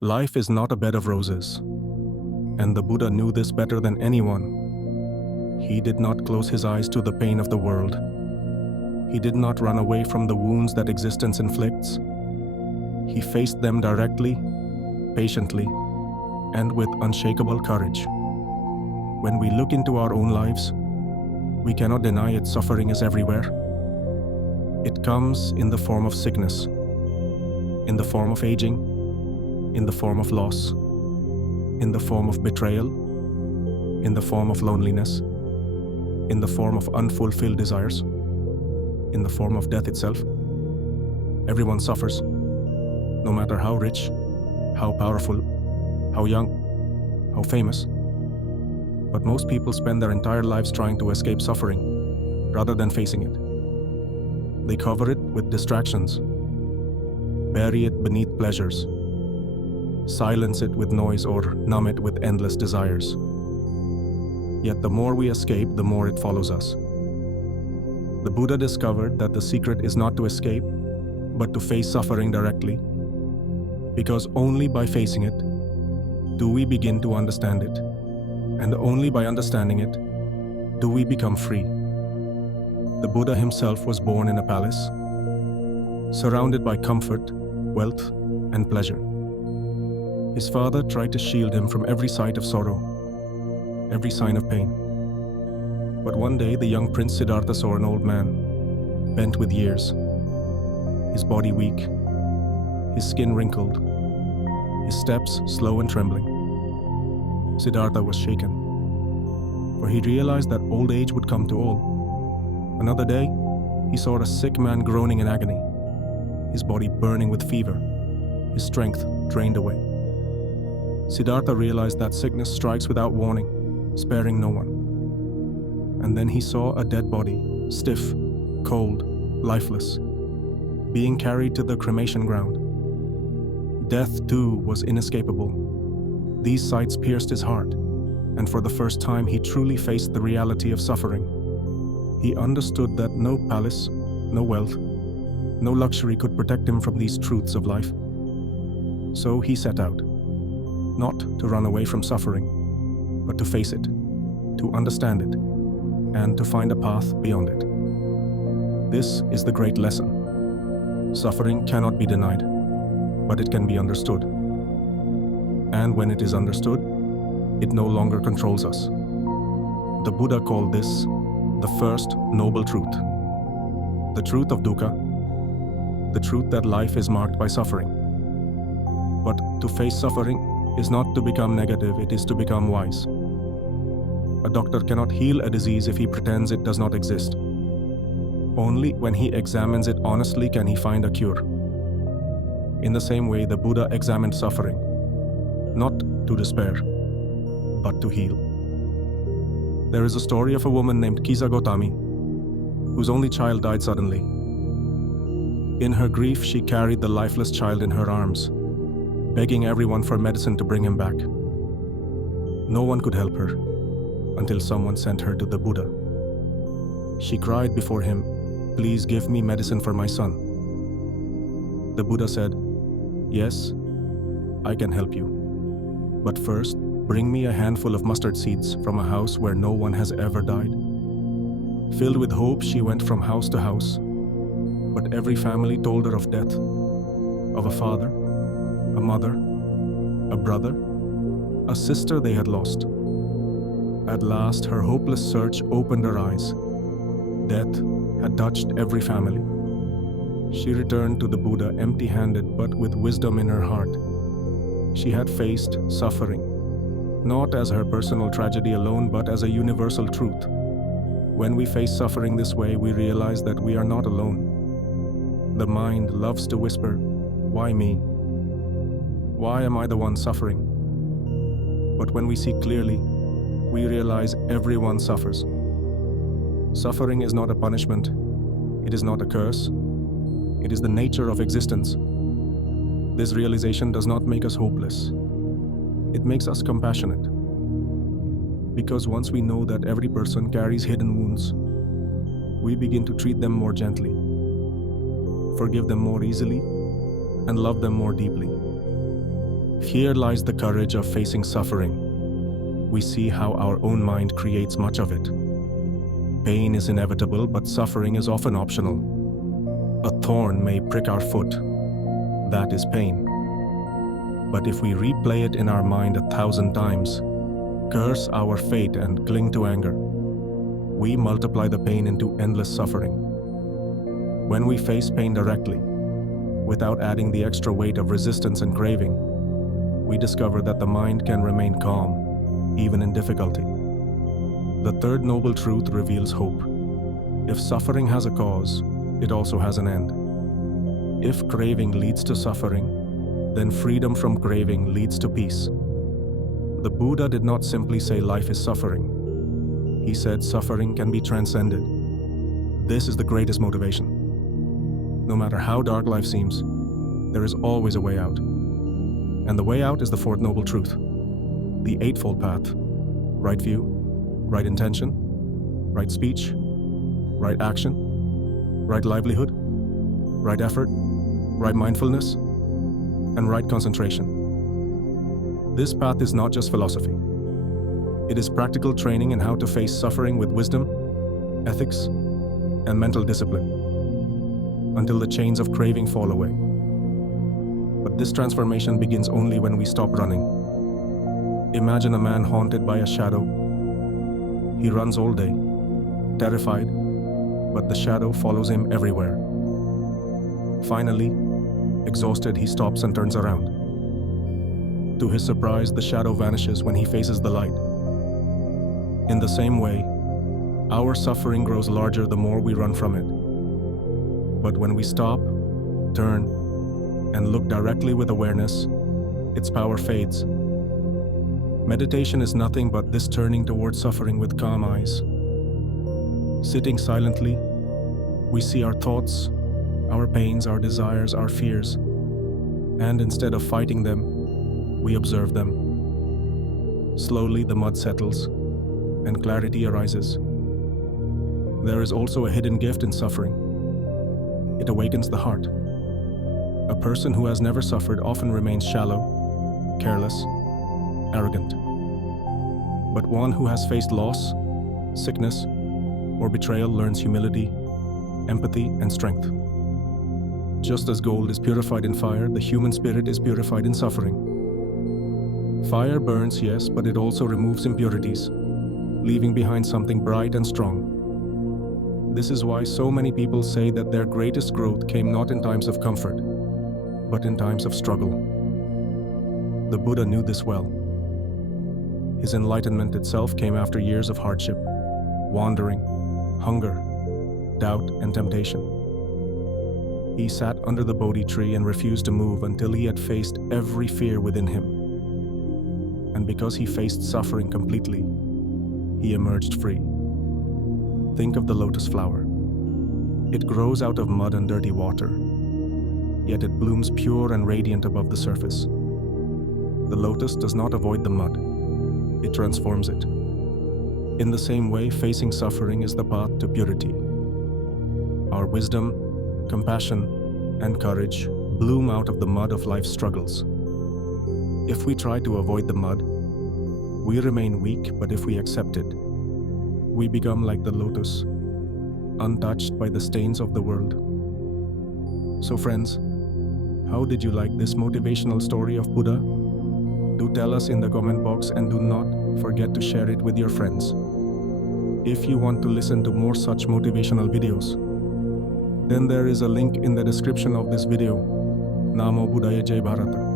Life is not a bed of roses, and the Buddha knew this better than anyone. He did not close his eyes to the pain of the world. He did not run away from the wounds that existence inflicts. He faced them directly, patiently, and with unshakable courage. When we look into our own lives, we cannot deny it. Suffering is everywhere. It comes in the form of sickness, in the form of aging, in the form of loss, in the form of betrayal, in the form of loneliness, in the form of unfulfilled desires, in the form of death itself. Everyone suffers, no matter how rich, how powerful, how young, how famous. But most people spend their entire lives trying to escape suffering rather than facing it. They cover it with distractions, bury it beneath pleasures, silence it with noise, or numb it with endless desires. Yet the more we escape, the more it follows us. The Buddha discovered that the secret is not to escape, but to face suffering directly, because only by facing it do we begin to understand it, and only by understanding it do we become free. The Buddha himself was born in a palace, surrounded by comfort, wealth, and pleasure. His father tried to shield him from every sight of sorrow, every sign of pain. But one day the young Prince Siddhartha saw an old man, bent with years, his body weak, his skin wrinkled, his steps slow and trembling. Siddhartha was shaken, for he realized that old age would come to all. Another day, he saw a sick man groaning in agony, his body burning with fever, his strength drained away. Siddhartha realized that sickness strikes without warning, sparing no one. And then he saw a dead body, stiff, cold, lifeless, being carried to the cremation ground. Death, too, was inescapable. These sights pierced his heart, and for the first time he truly faced the reality of suffering. He understood that no palace, no wealth, no luxury could protect him from these truths of life. So he set out, not to run away from suffering, but to face it, to understand it, and to find a path beyond it. This is the great lesson. Suffering cannot be denied, but it can be understood. And when it is understood, it no longer controls us. The Buddha called this the first noble truth. The truth of dukkha, the truth that life is marked by suffering. But to face suffering is not to become negative, it is to become wise. A doctor cannot heal a disease if he pretends it does not exist. Only when he examines it honestly can he find a cure. In the same way, the Buddha examined suffering, not to despair, but to heal. There is a story of a woman named Kisa Gotami, whose only child died suddenly. In her grief, she carried the lifeless child in her arms, begging everyone for medicine to bring him back. No one could help her until someone sent her to the Buddha. She cried before him, "Please give me medicine for my son." The Buddha said, "Yes, I can help you. But first, bring me a handful of mustard seeds from a house where no one has ever died." Filled with hope, she went from house to house, but every family told her of death, of a father, a mother, a brother, a sister they had lost. At last, her hopeless search opened her eyes. Death had touched every family. She returned to the Buddha empty-handed but with wisdom in her heart. She had faced suffering, not as her personal tragedy alone, but as a universal truth. When we face suffering this way, we realize that we are not alone. The mind loves to whisper, "Why me? Why am I the one suffering?" But when we see clearly, we realize everyone suffers. Suffering is not a punishment. It is not a curse. It is the nature of existence. This realization does not make us hopeless. It makes us compassionate. Because once we know that every person carries hidden wounds, we begin to treat them more gently, forgive them more easily, and love them more deeply. Here lies the courage of facing suffering. We see how our own mind creates much of it. Pain is inevitable, but suffering is often optional. A thorn may prick our foot. That is pain. But if we replay it in our mind 1,000 times, curse our fate and cling to anger, we multiply the pain into endless suffering. When we face pain directly, without adding the extra weight of resistance and craving, we discover that the mind can remain calm, even in difficulty. The third noble truth reveals hope. If suffering has a cause, it also has an end. If craving leads to suffering, then freedom from craving leads to peace. The Buddha did not simply say life is suffering. He said suffering can be transcended. This is the greatest motivation. No matter how dark life seems, there is always a way out. And the way out is the fourth noble truth, the eightfold path: right view, right intention, right speech, right action, right livelihood, right effort, right mindfulness, and right concentration. This path is not just philosophy. It is practical training in how to face suffering with wisdom, ethics, and mental discipline, until the chains of craving fall away. But this transformation begins only when we stop running. Imagine a man haunted by a shadow. He runs all day, terrified, but the shadow follows him everywhere. Finally, exhausted, he stops and turns around. To his surprise, the shadow vanishes when he faces the light. In the same way, our suffering grows larger the more we run from it. But when we stop, turn, and look directly with awareness, its power fades. Meditation is nothing but this turning towards suffering with calm eyes. Sitting silently, we see our thoughts, our pains, our desires, our fears, and instead of fighting them, we observe them. Slowly the mud settles, and clarity arises. There is also a hidden gift in suffering. It awakens the heart. A person who has never suffered often remains shallow, careless, arrogant. But one who has faced loss, sickness, or betrayal learns humility, empathy, and strength. Just as gold is purified in fire, the human spirit is purified in suffering. Fire burns, yes, but it also removes impurities, leaving behind something bright and strong. This is why so many people say that their greatest growth came not in times of comfort, but in times of struggle. The Buddha knew this well. His enlightenment itself came after years of hardship, wandering, hunger, doubt, and temptation. He sat under the Bodhi tree and refused to move until he had faced every fear within him. And because he faced suffering completely, he emerged free. Think of the lotus flower. It grows out of mud and dirty water, yet it blooms pure and radiant above the surface. The lotus does not avoid the mud, it transforms it. In the same way, facing suffering is the path to purity. Our wisdom, compassion, and courage bloom out of the mud of life's struggles. If we try to avoid the mud, we remain weak, but if we accept it, we become like the lotus, untouched by the stains of the world. So friends, how did you like this motivational story of Buddha? Do tell us in the comment box and do not forget to share it with your friends. If you want to listen to more such motivational videos, then there is a link in the description of this video. Namo Buddhaya Jai Bharata.